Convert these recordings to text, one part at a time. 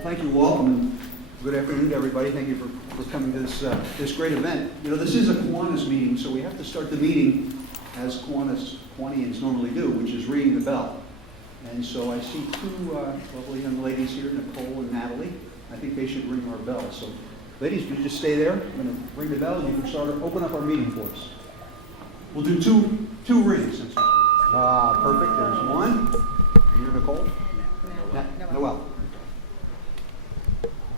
Well, thank you, Walt, and good afternoon to everybody. Thank you for coming to this great event. You know, this is a Kiwanis meeting, so we have to start the meeting as Kiwanians normally do, which is ringing the bell. And so I see two lovely young ladies here, Nicole and Natalie. I think they should ring our bell. So, ladies, if you just stay there, I'm going to ring the bell, and you can open up our meeting for us. We'll do two rings. Perfect. There's one. You're Nicole? Noel.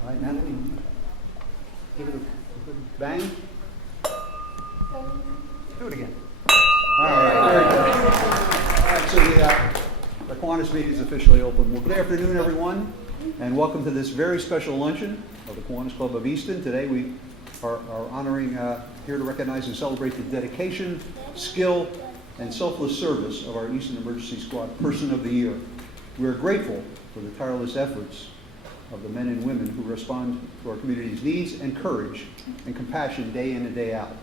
All right, Natalie, give it a good bang. Do it again. All right, very good. All right, so the Kiwanis meeting is officially open. Well, good afternoon, everyone, and welcome to this very special luncheon of the Kiwanis Club of Easton. Today we are honoring, here to recognize and celebrate the dedication, skill, and selfless service of our Easton Emergency Squad Person of the Year. We are grateful for the tireless efforts of the men and women who respond to our community's needs and courage and compassion day in and day out.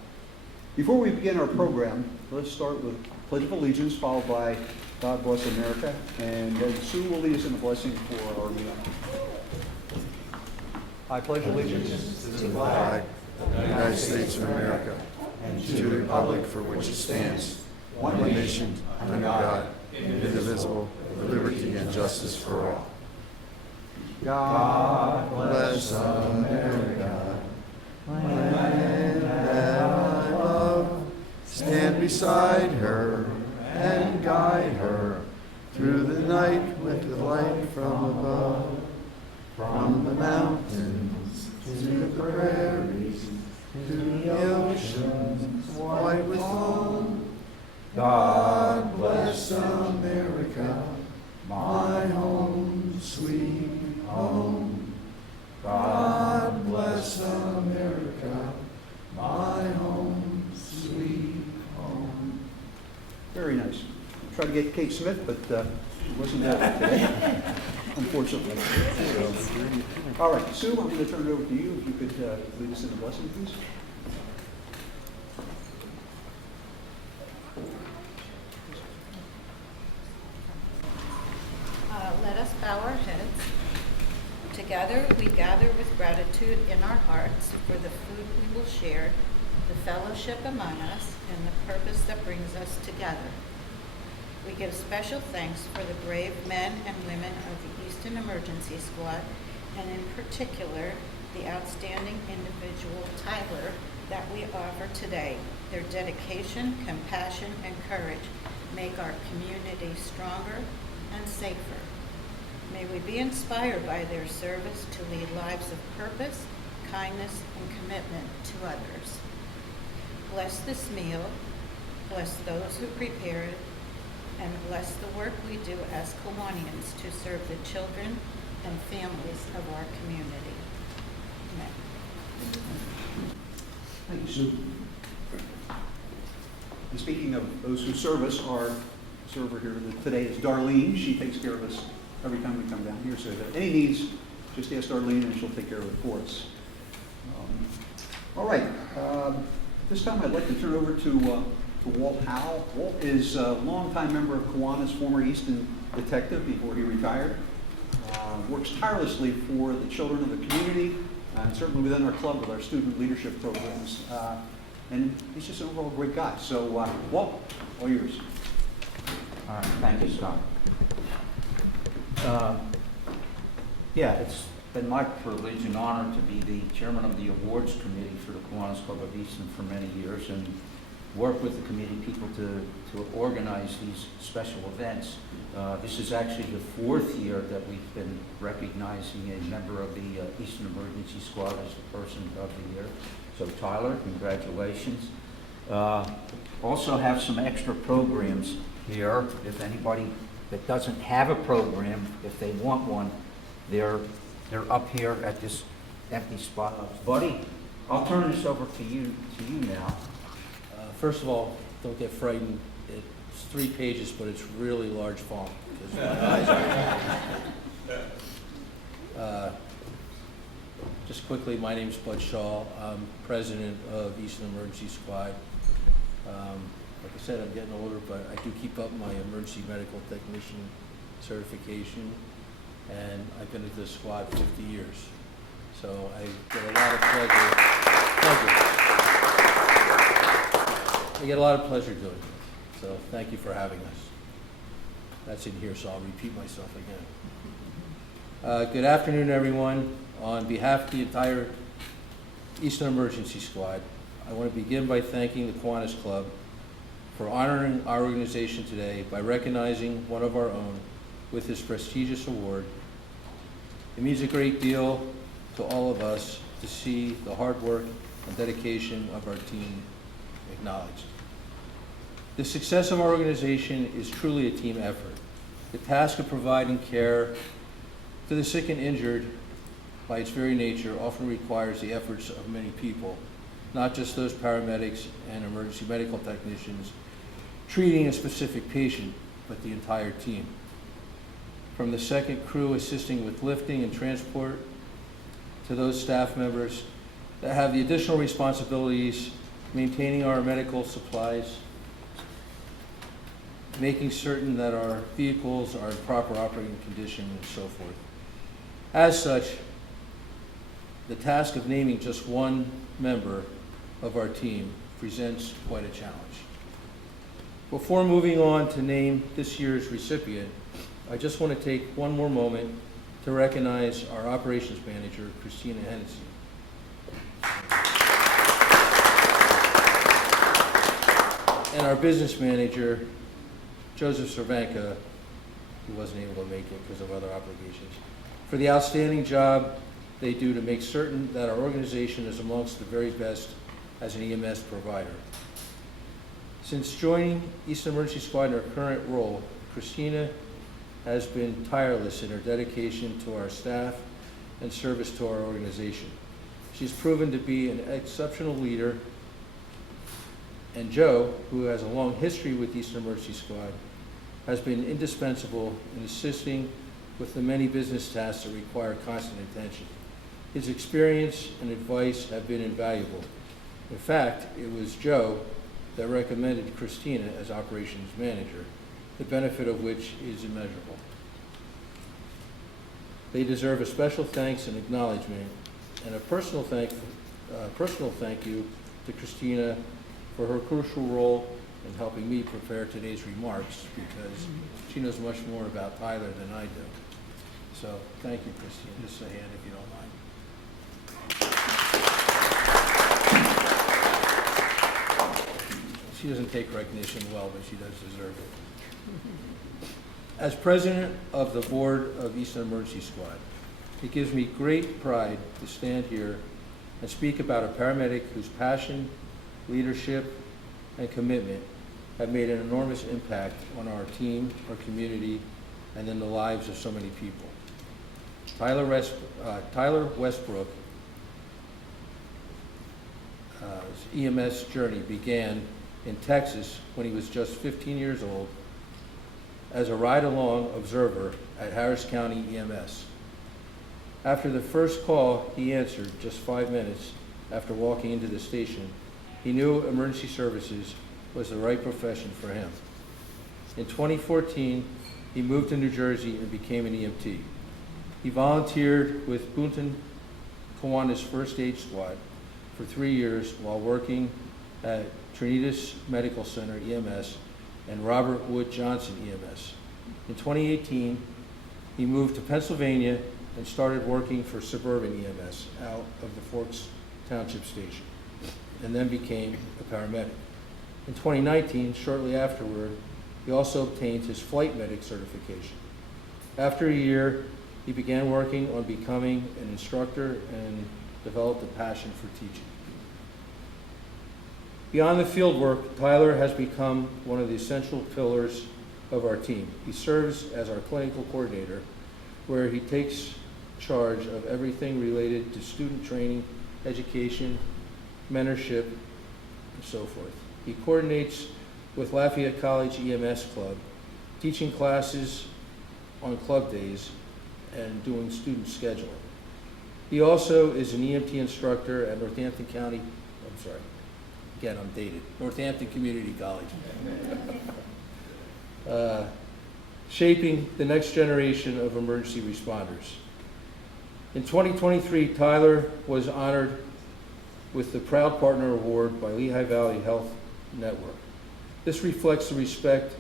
Before we begin our program, let's start with Pledge of Allegiance, followed by God Bless America, and then Sue will lead us in a blessing for our meeting. I pledge allegiance to the flag of the United States of America and to the republic for which it stands, one nation, under God, indivisible, with liberty and justice for all. God Bless America, land that I love. Stand beside her and guide her through the night with the light from above. From the mountains to the prairies, to the oceans white with foam. God bless America, my home, sweet home. God bless America, my home, sweet home. Very nice. Try to get Kate Smith, but she wasn't there today, unfortunately. So, all right, Sue, I'm going to turn it over to you. If you could lead us in a blessing, please. Let us bow our heads. Together we gather with gratitude in our hearts for the food we will share, the fellowship among us, and the purpose that brings us together. We give special thanks for the brave men and women of the Easton Emergency Squad, and in particular, the outstanding individual Tyler that we offer today. Their dedication, compassion, and courage make our community stronger and safer. May we be inspired by their service to lead lives of purpose, kindness, and commitment to others. Bless this meal, bless those who prepare it, and bless the work we do as Kiwanians to serve the children and families of our community. Amen. Thank you, Sue. And speaking of those who serve us, our server here today is Darlene. She takes care of us every time we come down here. So if any needs, just ask Darlene and she'll take care of it for us. All right. This time I'd like to turn over to Walt Howe. Walt is a longtime member of Kiwanis, former Easton detective before he retired. Works tirelessly for the children of the community, and certainly within our club with our student leadership programs. And he's just an overall great guy. So, Walt, all yours. All right, thank you, Scott. Yeah, it's been my privilege and honor to be the chairman of the awards committee for the Kiwanis Club of Easton for many years and work with the committee people to organize these special events. This is actually the fourth year that we've been recognizing a member of the Easton Emergency Squad as the Person of the Year. So Tyler, congratulations. Also have some extra programs here. If anybody that doesn't have a program, if they want one, they're up here at this empty spot. Buddy, I'll turn this over to you now. First of all, don't get frightened. It's 3 pages, but it's really large font. Just quickly, my name is Bud Shaw. I'm president of Easton Emergency Squad. Like I said, I'm getting older, but I do keep up my emergency medical technician certification. and I've been at this squad 50 years. So I get a lot of pleasure. I get a lot of pleasure doing it. So thank you for having us. That's in here, so I'll repeat myself again. Good afternoon, everyone. On behalf of the entire Easton Emergency Squad, I want to begin by thanking the Kiwanis Club for honoring our organization today by recognizing one of our own with this prestigious award. It means a great deal to all of us to see the hard work and dedication of our team acknowledged. The success of our organization is truly a team effort. The task of providing care to the sick and injured, by its very nature, often requires the efforts of many people, not just those paramedics and emergency medical technicians treating a specific patient, but the entire team. From the second crew assisting with lifting and transport, to those staff members that have the additional responsibilities maintaining our medical supplies, making certain that our vehicles are in proper operating condition, and so forth. As such, the task of naming just one member of our team presents quite a challenge. Before moving on to name this year's recipient, I just want to take one more moment to recognize our operations manager, Christina Hennessy. And our business manager, Joseph Cervanka, who wasn't able to make it because of other obligations, for the outstanding job they do to make certain that our organization is amongst the very best as an EMS provider. Since joining Easton Emergency Squad in her current role, Christina has been tireless in her dedication to our staff and service to our organization. She's proven to be an exceptional leader, and Joe, who has a long history with Easton Emergency Squad, has been indispensable in assisting with the many business tasks that require constant attention. His experience and advice have been invaluable. In fact, it was Joe that recommended Christina as operations manager, the benefit of which is immeasurable. They deserve a special thanks and acknowledgement, and a personal thank you to Christina for her crucial role in helping me prepare today's remarks, because she knows much more about Tyler than I do. So thank you, Christina. Just a hand if you don't mind. She doesn't take recognition well, but she does deserve it. As president of the board of Easton Emergency Squad, it gives me great pride to stand here and speak about a paramedic whose passion, leadership, and commitment have made an enormous impact on our team, our community, and in the lives of so many people. Tyler Westbrook EMS journey began in Texas when he was just 15 years old as a ride-along observer at Harris County EMS. After the first call he answered just 5 minutes after walking into the station, he knew emergency services was the right profession for him. In 2014, he moved to New Jersey and became an EMT. He volunteered with Easton KIwanis First Aid Squad for 3 years while working at Trinitas Medical Center EMS and Robert Wood Johnson EMS. In 2018, he moved to Pennsylvania and started working for Suburban EMS out of the Forks Township Station, and then became a paramedic. In 2019, shortly afterward, he also obtained his flight medic certification. After a year, he began working on becoming an instructor and developed a passion for teaching. Beyond the field work, Tyler has become one of the essential pillars of our team. He serves as our clinical coordinator, where he takes charge of everything related to student training, education, mentorship, and so forth. He coordinates with Lafayette College EMS Club, teaching classes on club days and doing student scheduling. He also is an EMT instructor at Northampton Community College. shaping the next generation of emergency responders. In 2023, Tyler was honored with the Proud Partner Award by Lehigh Valley Health Network. This reflects the respect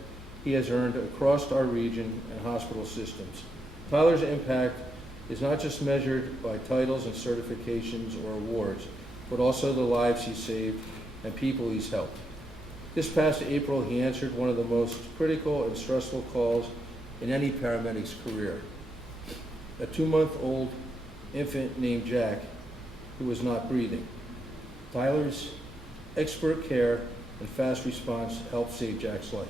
he has earned across our region and hospital systems. Tyler's impact is not just measured by titles and certifications or awards, but also the lives he saved and people he's helped. This past April, he answered one of the most critical and stressful calls in any paramedic's career. A 2-month-old infant named Jack who was not breathing. Tyler's expert care and fast response helped save Jack's life.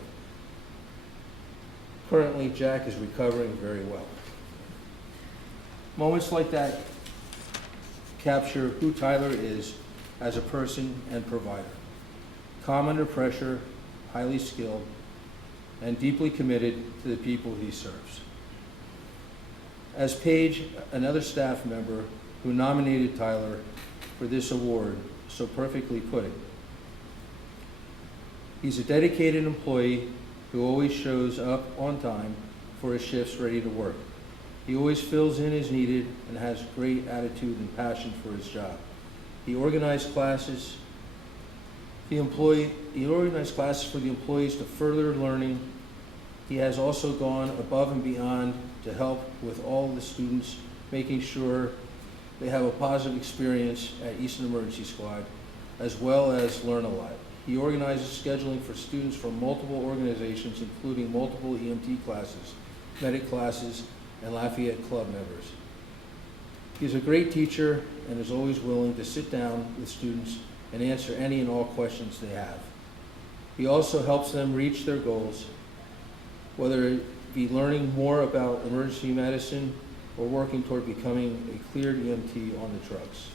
Currently, Jack is recovering very well. Moments like that capture who Tyler is as a person and provider. Calm under pressure, highly skilled, and deeply committed to the people he serves. As Paige, another staff member who nominated Tyler for this award, so perfectly put it, he's a dedicated employee who always shows up on time for his shifts, ready to work. He always fills in as needed and has great attitude and passion for his job. He organized classes for the employees to further learning. He has also gone above and beyond to help with all the students, making sure they have a positive experience at Easton Emergency Squad, as well as learn a lot. He organizes scheduling for students from multiple organizations, including multiple EMT classes, medic classes, and Lafayette Club members. He's a great teacher and is always willing to sit down with students and answer any and all questions they have. He also helps them reach their goals, whether it be learning more about emergency medicine or working toward becoming a cleared EMT on the trucks.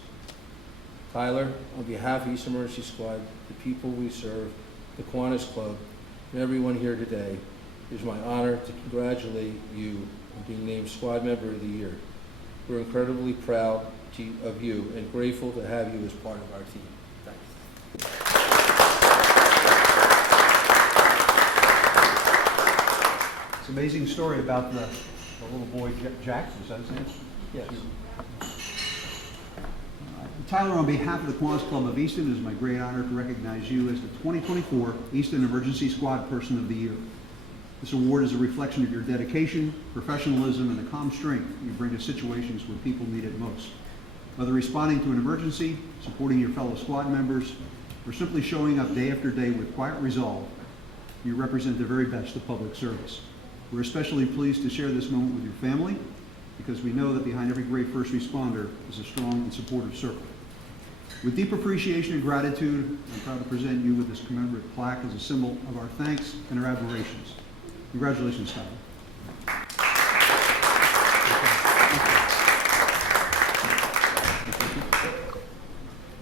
Tyler, on behalf of Easton Emergency Squad, the people we serve, the Kiwanis Club, and everyone here today, it is my honor to congratulate you on being named Squad Member of the Year. We're incredibly proud of you and grateful to have you as part of our team. Thank you. It's an amazing story about the little boy Jack, is that his name? Yes. Tyler, on behalf of the Kiwanis Club of Easton, it is my great honor to recognize you as the 2024 Easton Emergency Squad Person of the Year. This award is a reflection of your dedication, professionalism, and the calm strength you bring to situations where people need it most. Whether responding to an emergency, supporting your fellow squad members, or simply showing up day after day with quiet resolve, you represent the very best of public service. We're especially pleased to share this moment with your family, because we know that behind every great first responder is a strong and supportive circle. With deep appreciation and gratitude, I'm proud to present you with this commemorative plaque as a symbol of our thanks and our admirations. Congratulations, Tyler.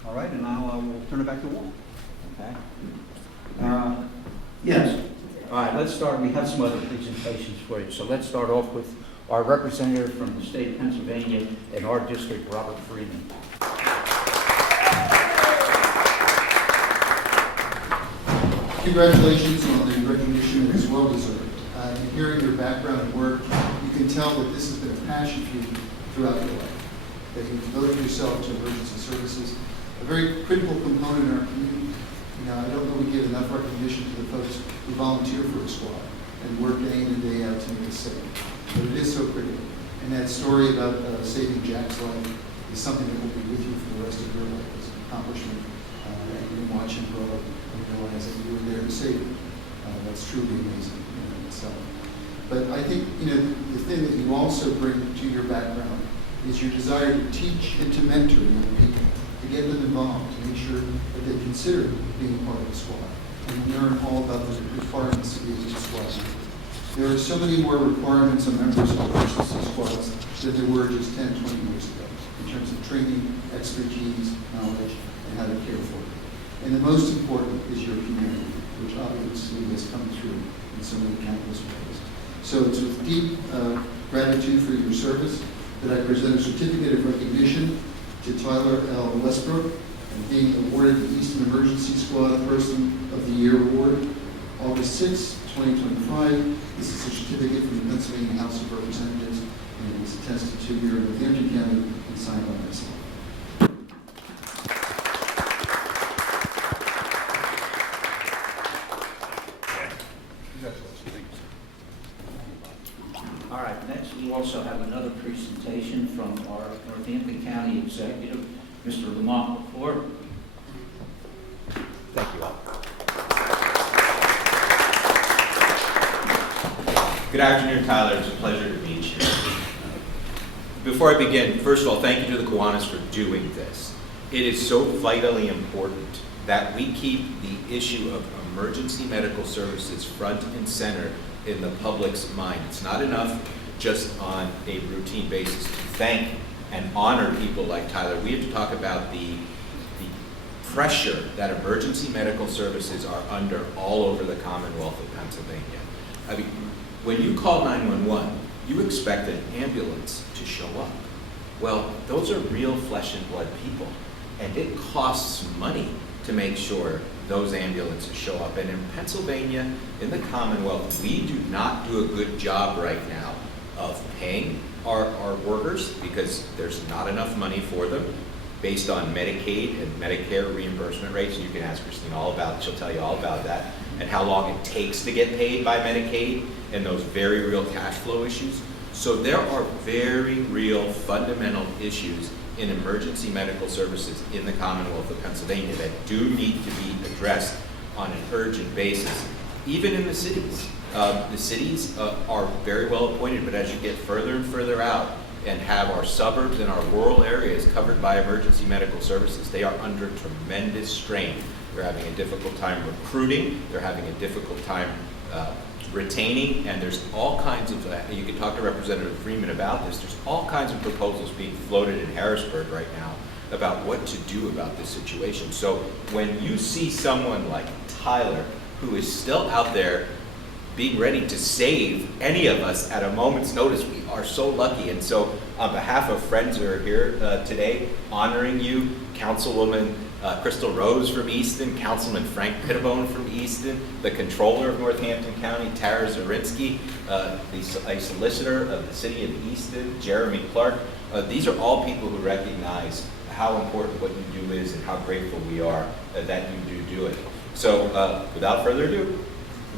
All right, and now we'll turn it back to Walt. Okay. Yes. All right, let's start. We have some other presentations for you. So let's start off with our representative from the state of Pennsylvania in our district, Robert Freeman. Congratulations on the recognition. It is well deserved. Hearing your background and work, you can tell that this has been a passion for you throughout your life, that you've devoted yourself to emergency services, a very critical component in our community. You know, I don't know we give enough recognition to the folks who volunteer for a squad and work day in and day out to make it safe. But it is so critical. And that story about saving Jack's life is something that will be with you for the rest of your life as an accomplishment. And you can watch him grow up and realize that you were there to save him. That's truly amazing in itself. But I think, you know, the thing that you also bring to your background is your desire to teach and to mentor young people, to get them involved, to make sure that they consider being part of the squad and learn all about the requirements to be a squad member. There are so many more requirements on members of emergency squads than there were just 10, 20 years ago in terms of training, expertise, knowledge, and how to care for it. And the most important is your community, which obviously has come through in so many countless ways. So it's with deep gratitude for your service that I present a certificate of recognition to Tyler L. Westbrook and being awarded the Easton Emergency Squad Person of the Year Award, August 6, 2025, This is a certificate from the Pennsylvania House of Representatives, and it was attested to here in Northampton County and signed by myself. All right, next we also have another presentation from our Northampton County Executive, Mr. Lamont McClure. Thank you all. Good afternoon, Tyler. It's a pleasure to meet you. Before I begin, first of all, thank you to the Kiwanis for doing this. It is so vitally important that we keep the issue of emergency medical services front and center in the public's mind. It's not enough just on a routine basis to thank and honor people like Tyler. We have to talk about the pressure that emergency medical services are under all over the Commonwealth of Pennsylvania. I mean, when you call 911, you expect an ambulance to show up. Well, those are real flesh and blood people, and it costs money to make sure those ambulances show up. And in Pennsylvania, in the Commonwealth, we do not do a good job right now of paying our workers because there's not enough money for them based on Medicaid and Medicare reimbursement rates. And you can ask Christine all about it. She'll tell you all about that and how long it takes to get paid by Medicaid and those very real cash flow issues. So there are very real fundamental issues in emergency medical services in the Commonwealth of Pennsylvania that do need to be addressed on an urgent basis, even in the cities. The cities are very well appointed, but as you get further and further out and have our suburbs and our rural areas covered by emergency medical services, they are under tremendous strain. They're having a difficult time recruiting, they're having a difficult time retaining, and there's all kinds of, you can talk to Representative Freeman about this, there's all kinds of proposals being floated in Harrisburg right now about what to do about this situation. So when you see someone like Tyler, who is still out there being ready to save any of us at a moment's notice, we are so lucky. And so on behalf of friends who are here today, honoring you, Councilwoman Crystal Rose from Easton, Councilman Frank Pittibone from Easton, the Controller of Northampton County, Tara Zarinsky, a solicitor of the city of Easton, Jeremy Clark. These are all people who recognize how important what you do is and how grateful we are that you do it. So without further ado,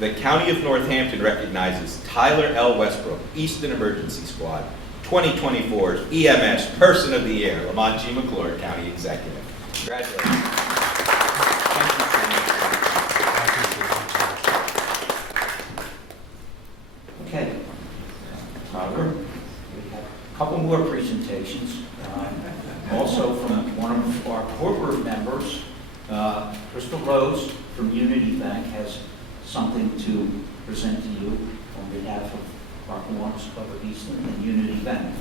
the County of Northampton recognizes Tyler L. Westbrook, Easton Emergency Squad, 2024 EMS Person of the Year, Lamont G. McClure, County Executive. Congratulations. Okay. Tyler, we have a couple more presentations. Also from one of our corporate members, Crystal Rose from Unity Bank has something to present to you on behalf of our Kiwanis Club of Easton and Unity Bank.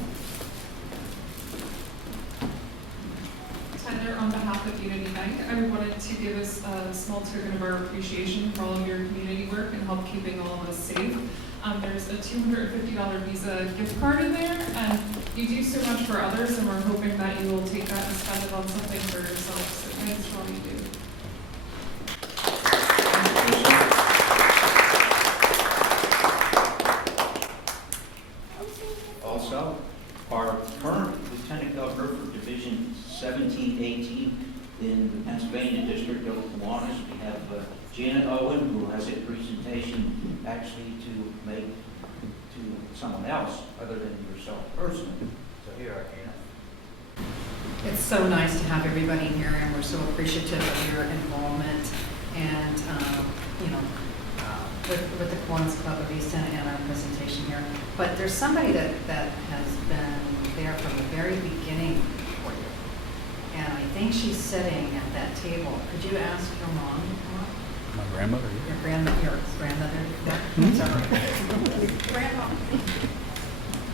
Tyler, on behalf of Unity Bank, I wanted to give us a small token of our appreciation for all of your community work and help keeping all of us safe. There's a $250 Visa gift card in there, and you do so much for others, and we're hoping that you will take that and spend it on something for yourself. So thanks for all you do. Also, our current Lieutenant Governor for Division 1718 in the Pennsylvania District of Kiwanis, we have Janet Owen, who has a presentation actually to make to someone else other than yourself personally. So here, Janet. It's so nice to have everybody here, and we're so appreciative of your involvement and, with the Kiwanis Club of Easton and our presentation here. But there's somebody that has been there from the very beginning for you. And I think she's sitting at that table. Could you ask your mom to come up? My grandmother, Your grandmother? Sorry. Grandma.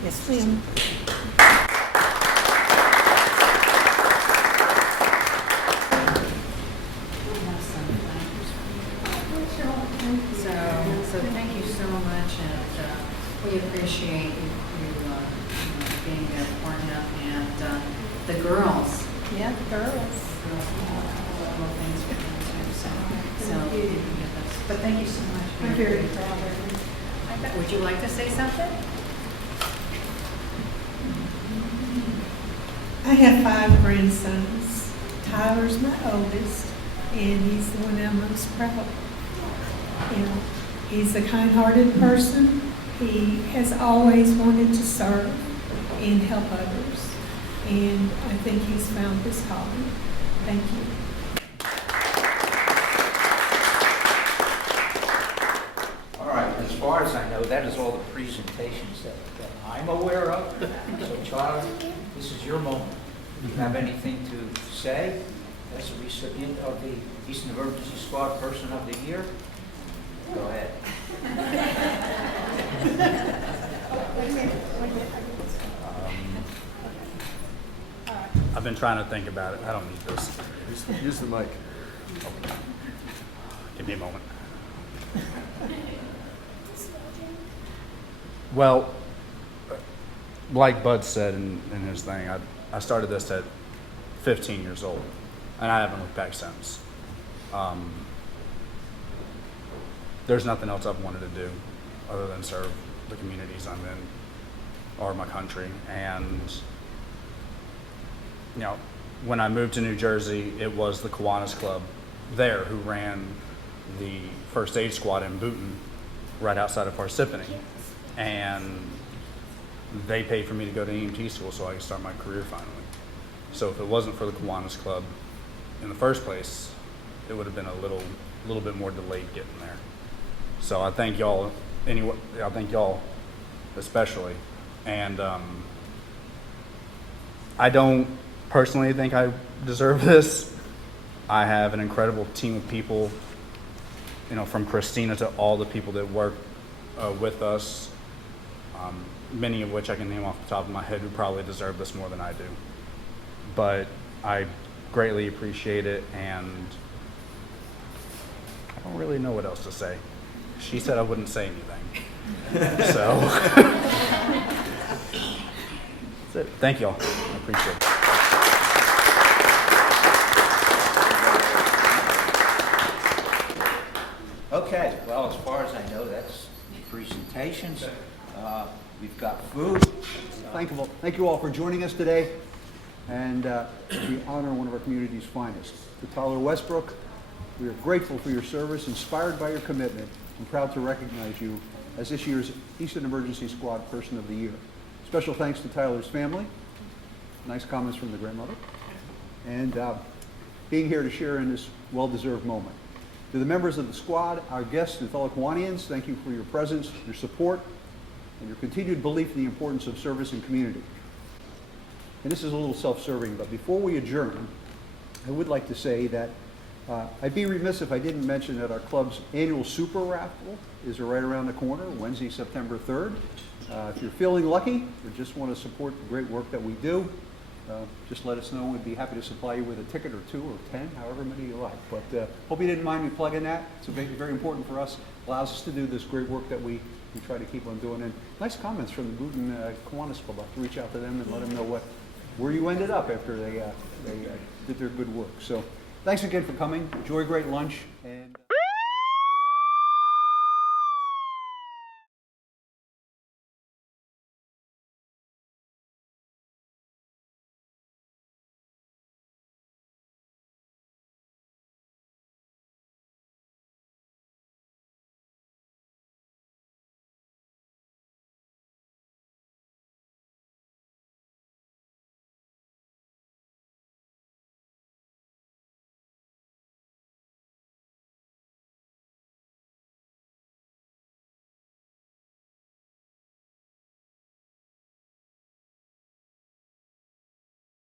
Yes, please. So thank you so much, and we appreciate you being there, pouring up, and the girls. Yeah, girls. Little things for them too. So Thank you. but thank you so much. I'm very proud of you. I Would you like to say something? I have 5 grandsons. Tyler's my oldest, and he's the one I'm most proud of. You know, he's a kind-hearted person. He has always wanted to serve and help others, and I think he's found his calling. Thank you. All right, as far as I know, that is all the presentations that I'm aware of. So Charlie, this is your moment. Do you have anything to say as a recipient of the Easton Emergency Squad Person of the Year? Go ahead. I've been trying to think about it. I don't need this. Use the mic. Give me a moment. Well, like Bud said in his thing, I started this at 15 years old, and I haven't looked back since. There's nothing else I've wanted to do other than serve the communities I'm in or my country. And you know, when I moved to New Jersey, it was the Kiwanis Club there who ran the first aid squad in Boonton, right outside of Parsippany. And they paid for me to go to EMT school so I could start my career finally. So if it wasn't for the Kiwanis Club in the first place, it would have been a little bit more delayed getting there. So I thank y'all anyway. I thank y'all especially. And I don't personally think I deserve this. I have an incredible team of people, you know, from Christina to all the people that work with us, many of which I can name off the top of my head who probably deserve this more than I do. But I greatly appreciate it, and I don't really know what else to say. She said I wouldn't say anything. So, that's it. Thank y'all. I appreciate it. Okay, well, as far as I know, that's the presentations. We've got food. Thank you all for joining us today, and we honor one of our community's finest. To Tyler Westbrook, we are grateful for your service, inspired by your commitment, and proud to recognize you as this year's Easton Emergency Squad Person of the Year. Special thanks to Tyler's family. Nice comments from the grandmother. And being here to share in this well-deserved moment. To the members of the squad, our guests and fellow Kiwanians, thank you for your presence, your support, and your continued belief in the importance of service and community. And this is a little self-serving, but before we adjourn, I would like to say that I'd be remiss if I didn't mention that our club's annual super raffle is right around the corner, Wednesday, September 3rd. If you're feeling lucky or just want to support the great work that we do, just let us know. We'd be happy to supply you with a ticket or 2 or 10, however many you like. But hope you didn't mind me plugging that. It's very important for us. Allows us to do this great work that we try to keep on doing. And nice comments from the Boonton Kiwanis Club. I'll have to reach out to them and let them know where you ended up after they did their good work. So thanks again for coming. Enjoy a great lunch. And